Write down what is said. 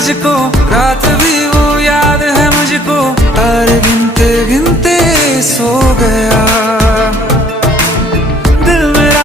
तुझको, रात भी वो याद है मुझको, तारे गिनते गिनते सो गया।